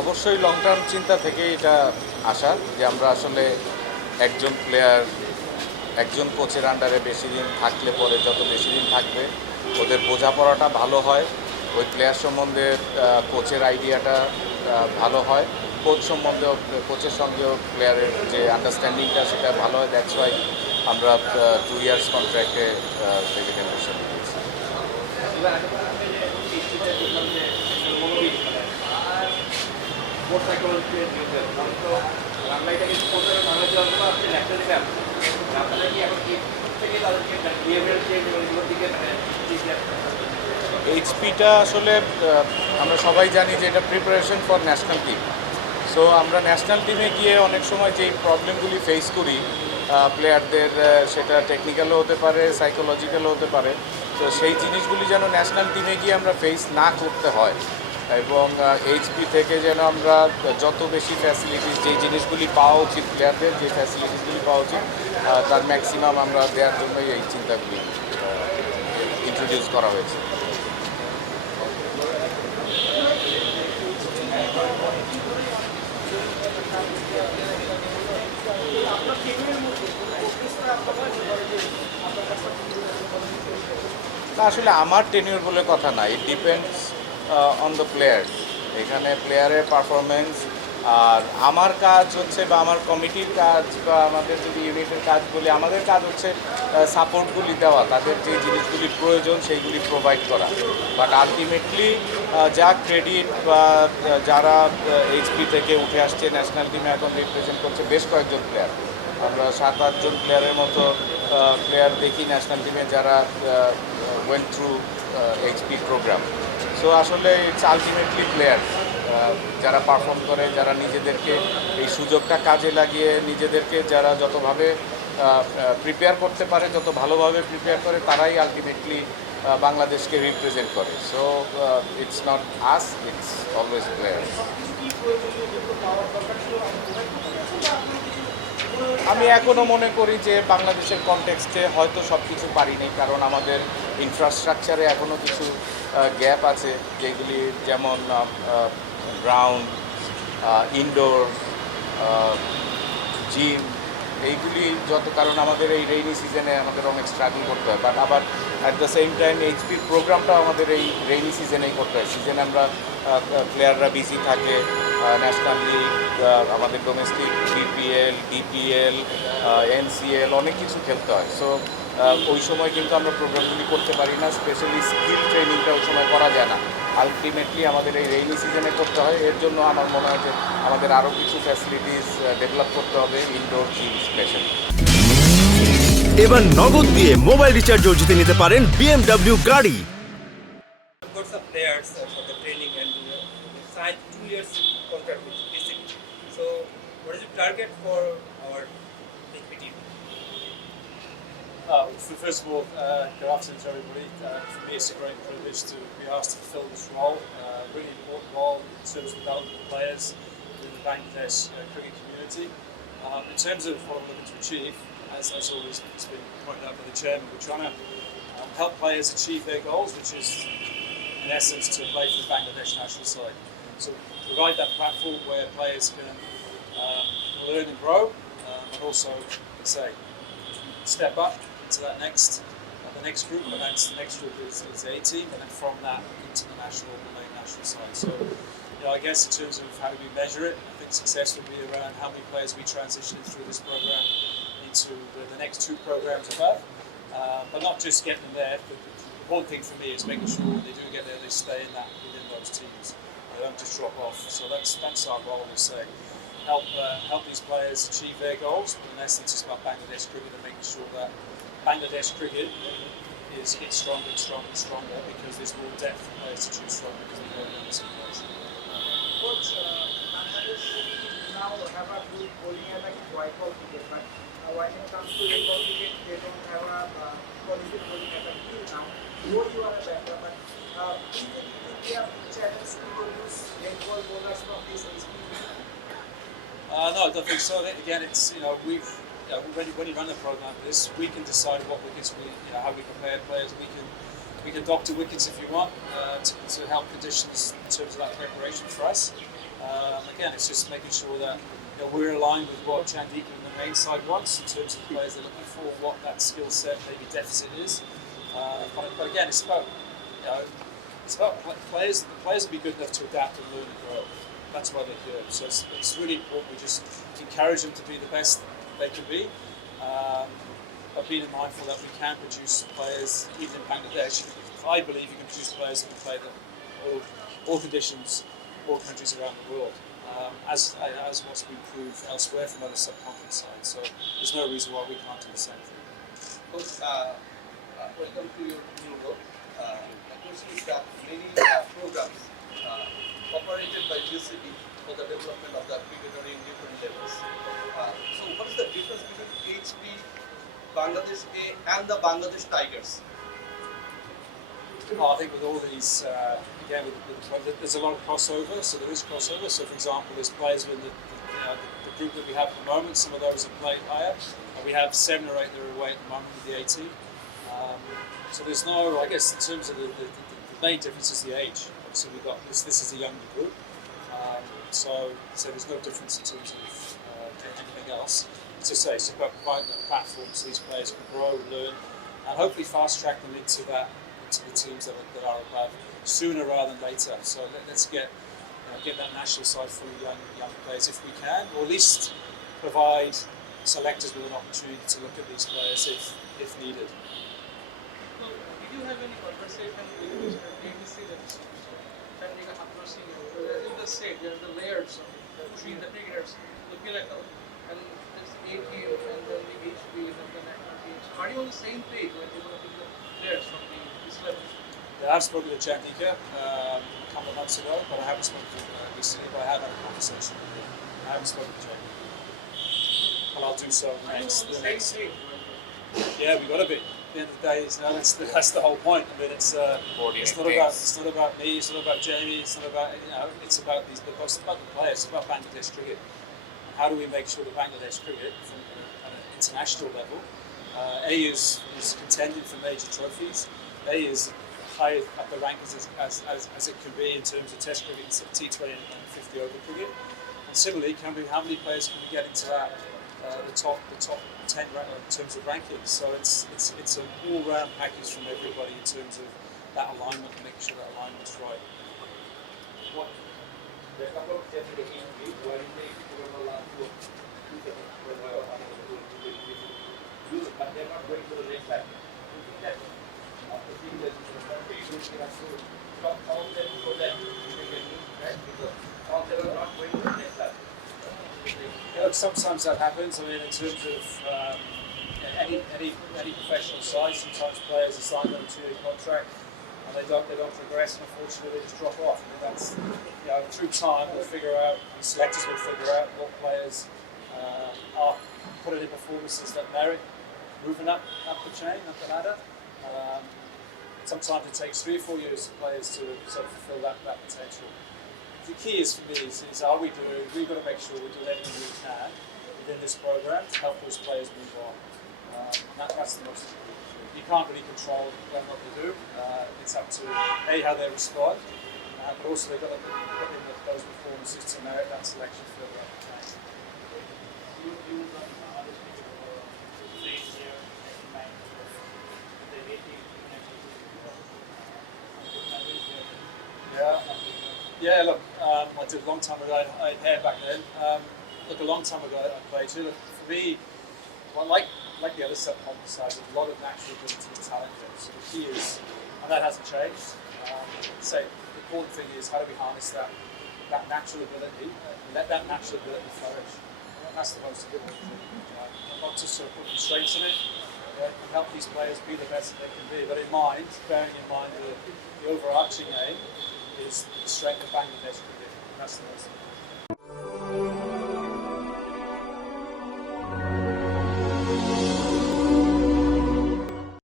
অবশ্যই long term চিন্তা থেকে এটা আসা যে আমরা আসলে একজন প্লেয়ার একজন কোচের আন্ডারে বেশি দিন থাকলে পরে যত বেশি দিন থাকবে ওদের বোঝাপড়াটা ভালো হয়, ওই প্লেয়ার সম্বন্ধে কোচের আইডিয়াটা ভালো হয়, কোচ সম্বন্ধেও কোচের সঙ্গেও প্লেয়ারের যে আন্ডারস্ট্যান্ডিংটা সেটা ভালো হয়। দ্যাটস ওয়াই আমরা 2 ইয়ার্স কন্ট্রাক্টে ডেভিড বসে দিয়েছি। এইচপিটা আসলে আমরা সবাই জানি যে এটা preparation for national team. So আমরা ন্যাশনাল টিমে গিয়ে অনেক সময় যেই প্রবলেমগুলি ফেস করি প্লেয়ারদের, সেটা টেকনিক্যালও হতে পারে, সাইকোলজিক্যালও হতে পারে। তো সেই জিনিসগুলি যেন ন্যাশনাল টিমে গিয়ে আমরা ফেস না করতে হয় এবং এইচপি থেকে যেন আমরা যত বেশি ফ্যাসিলিটিস, যেই জিনিসগুলি পাওয়া উচিত প্লেয়ারদের, যে ফ্যাসিলিটিসগুলি পাওয়া উচিত তার ম্যাক্সিমাম আমরা দেওয়ার জন্যই এই চিন্তাগুলি ইন্ট্রোডিউস করা হয়েছে। না, আসলে আমার টেনিউর বলে কথা না, it depends on the player. এখানে প্লেয়ারের পারফরমেন্স আর আমার কাজ হচ্ছে, বা আমার কমিটির কাজ, বা আমাদের যদি ইউনিটের কাজ বলি, আমাদের কাজ হচ্ছে সাপোর্টগুলি দেওয়া, তাদের যে জিনিসগুলি প্রয়োজন সেইগুলি প্রোভাইড করা। বাট আলটিমেটলি যা ক্রেডিট বা যারা এইচপি থেকে উঠে আসছে ন্যাশনাল টিমে এখন রিপ্রেজেন্ট করছে বেশ কয়েকজন প্লেয়ার, আমরা 7-8 জন প্লেয়ারের মতো প্লেয়ার দেখি ন্যাশনাল টিমে যারা went through HP programme. So আসলে ইটস আলটিমেটলি প্লেয়ার যারা পারফর্ম করে, যারা নিজেদেরকে এই সুযোগটা কাজে লাগিয়ে নিজেদেরকে যারা যতভাবে প্রিপেয়ার করতে পারে, যত ভালোভাবে প্রিপেয়ার করে, তারাই আলটিমেটলি বাংলাদেশকে রিপ্রেজেন্ট করে। So it's not us, it's always player. আমি এখনও মনে করি যে বাংলাদেশের কনটেক্সটে হয়তো সব কিছু পারিনি, কারণ আমাদের ইনফ্রাস্ট্রাকচারে এখনও কিছু গ্যাপ আছে, যেগুলি যেমন গ্রাউন্ড, ইনডোর, জিম, এইগুলি যত, কারণ আমাদের এই রেইনি সিজনে আমাদের অনেক স্ট্রাগল করতে হয়। বাট আবার অ্যাট দ্য সেম টাইম এইচপির প্রোগ্রামটাও আমাদের এই রেইনি সিজনেই করতে হয়। সিজনে আমরা প্লেয়াররা বিজি থাকে, ন্যাশনাল লিগ, আমাদের ডোমেস্টিক বিপিএল, ডিপিএল, এনসিএল, অনেক কিছু খেলতে হয়। সো ওই সময় কিন্তু আমরা প্রোগ্রামগুলি করতে পারি না, স্পেশালি স্কিল ট্রেনিংটা ওই সময় করা যায় না। আলটিমেটলি আমাদের এই রেইনি সিজনে করতে হয়। এর জন্য আমার মনে হয় যে আমাদের আরও কিছু ফ্যাসিলিটিস ডেভেলপ করতে হবে, ইনডোর জিম স্পেশালি। এবার নগদ দিয়ে মোবাইল রিচার্জও জিতে নিতে পারেন BMW গাড়ি। Got some players for the training and signed 2 years contract with basic. So, what is the target for our HP team? First of all, good afternoon to everybody. For me, it's a great privilege to be asked to fulfill this role. Really important role in terms of developing the players in the Bangladesh cricket community. In terms of what we're looking to achieve, as always it's been pointed out by the chairman, we're trying to help players achieve their goals, which is in essence to play for the Bangladesh national side. So provide that platform where players can learn and grow, and also, let's say, step up to that the next group, and then the next group is the A team, and then from that into the main national side. So, I guess in terms of how do we measure it, I think success will be around how many players we transition through this program into the next 2 programs above, but not just getting them there. The important thing for me is making sure when they do get there, they stay within those teams. They don't just drop off. So that's our role, we say. Help these players achieve their goals, but in essence it's about Bangladesh cricket and making sure that Bangladesh cricket gets stronger and stronger and stronger, because there's more depth of players to choose from because they go down some players. Coach, Bangladesh now have a good bowling attack in white ball cricket, but when it comes to red ball cricket, they don't have a quality bowling attack till now. Though you are a batter, but do you think they have challenge to produce red ball bowlers from this HP? No, I don't think so. Again, it's when you run a program like this, we can decide what wickets how we prepare players. We can doctor wickets if you want to help conditions in terms of that preparation for us. again, it's just making sure that we're aligned with what Chandika and the main side wants in terms of the players they're looking for, what that skill set maybe deficit is. But again, it's about players. The players will be good enough to adapt and learn and grow. That's why they're here. So it's really important we just encourage them to be the best they can be. But being mindful that we can produce players, even in Bangladesh, I believe you can produce players that can play all conditions, all countries around the world, as what's been proved elsewhere from other subcontinent sides. So there's no reason why we can't do the same thing. Coach, welcome to your new role. My question is that many programs operated by BCB for the development of the cricketer in different levels. So what is the difference between HP, Bangladesh A and the Bangladesh Tigers? Well, I think with all these, again, there's a lot of crossover, so there is crossover. So, for example, there's players within the group that we have at the moment. Some of those have played higher. We have 7 or 8 that are away at the moment with the 18. So there's no, I guess, in terms of the main difference is the age. Obviously, we've got this is a younger group. So there's no difference in terms of anything else. As I say, it's about providing a platform so these players can grow, learn, and hopefully fast track them into the teams that are above sooner rather than later. So let's get that national side full of young players if we can, or at least provide selectors with an opportunity to look at these players if needed. So, did you have any conversation with Mr. ABC that is Chandika Hathwar Singh? As you just said, there are the layers of pushing the cricketers to feel like and there's A team and then the HP and then the national team. So, are you on the same page when you want to pick the players from this level? Yeah, I've spoken to Chandika a couple of months ago, but I haven't spoken to him recently. But I have had a conversation with him. I haven't spoken to Chandika. Well, I'll do so next. Yeah, we've got to be. At the end of the day, that's the whole point. I mean, it's not about me. It's not about Jamie. It's not about It's about it's about the players. It's about Bangladesh cricket. And how do we make sure that Bangladesh cricket, from at an international level, A is contending for major trophies. A is high up the rankings as it can be in terms of Test cricket, T20 and 50 over cricket. And similarly, how many players can we get into that the top 10 in terms of rankings? So it's an all-round package from everybody in terms of that alignment, and making sure that alignment's right. There are a couple of tests in the league where you take the last 2 seconds but they're not going to the next level. After seeing that country, you have to stop some of them so that you can get news, right? Because some of them are not going to the next level. Sometimes that happens. I mean, in terms of any professional side, sometimes players assign them a 2-year contract and they don't progress, and unfortunately they just drop off. I mean, that's through time we'll figure out, the selectors will figure out what players are putting in performances that merit moving up the chain, up the ladder. Sometimes it takes 3 or 4 years for players to sort of fulfil that potential. The key is for me is we've got to make sure we're doing everything we can within this program to help those players move on. That's the most important. You can't really control what they do. It's up to how they respond, but also they've got to put in those performances to merit that selection further up the chain. Yeah, look, I did a long time ago. I had hair back then. Look, a long time ago I played too. Look, for me, well, like the other subcontinent side, there's a lot of natural ability and talent there. So the key is, and that hasn't changed. The important thing is how do we harness that natural ability and let that natural ability flourish. And that's the most important thing. Not just sort of put constraints on it. And help these players be the best that they can be. But bearing in mind the overarching aim is the strength of Bangladesh cricket. That's the most important.